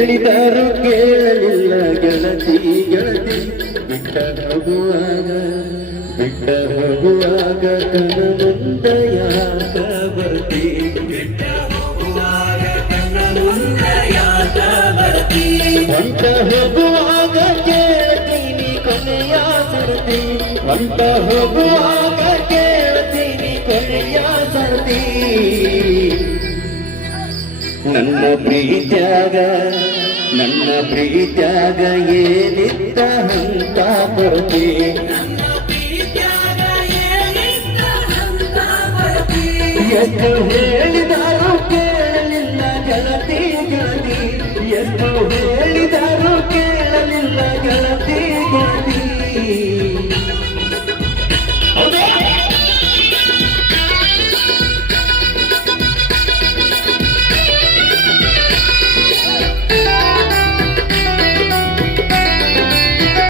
ಹೇಳಿದರು ಕೇಳಲಿಲ್ಲ ಗೆಳತಿ ಗೆಳತಿ ಬಿಟ್ಟ ಹೋಗುವಾಗ ಕನ ಮುಂದ ಯಾಕ ಬರ್ತಿ ಬಿಟ್ಟ ಹೋಗುವಾಗ ಕನ ಮುಂದ ಯಾಕ ಬರ್ತಿ ಹೊಂಟ ಹೋಗುವಾಗ ಕೇಳ್ತೀನಿ ಕೊನೆಯ ಸರ್ತಿ ಹೊಂಟ ಹೋಗುವಾಗ ಕೇಳ್ತೀನಿ ಕೊನೆಯ ಸರ್ತಿ ನನ್ನ ಪ್ರೀತ್ಯಾಗ ಏನಿದ್ದ ಹಂತ ಕೊರತೆ ಎಷ್ಟು ಹೇಳಿದರೂ ಕೇಳಲಿಲ್ಲ ಗೆಳತಿ ಗೆಳತಿ ಎಷ್ಟು ಹೇಳಿದರೂ ಕೇಳಲಿಲ್ಲ ಗೆಳತಿ ಗೆಳತಿ